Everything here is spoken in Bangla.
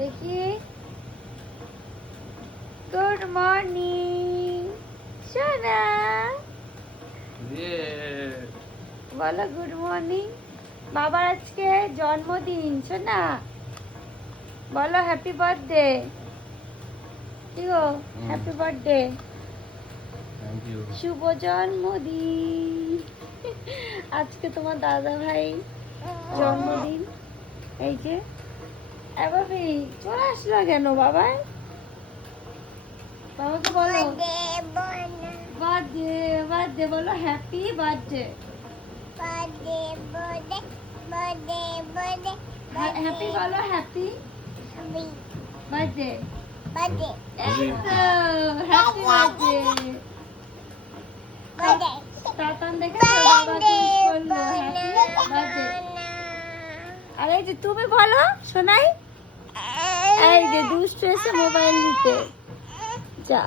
দেখি। গুড মর্নিং সোনা, বলো গুড মর্নিং। বাবার আজকে জন্মদিন সোনা, বলো হ্যাপি বার্থডে। কি গো, হ্যাপি বার্থডে, শুভ জন্মদিন। আজকে তোমার দাদা ভাই জন্মদিন। এই যে এভাবে চলে আসলো কেন বাবা? বাবাকে বলো বার্থডে বার্থডে, বলো হ্যাপি বার্থডে। হ্যাপি বলো, happy birthday. Happy birthday. Tatan দেখে বাবা বললো হ্যাপি বার্থডে। আর এই যে তুমি বলো শোনাই, এই যে দুষ্টু এসে মোবাইল নিতে যা।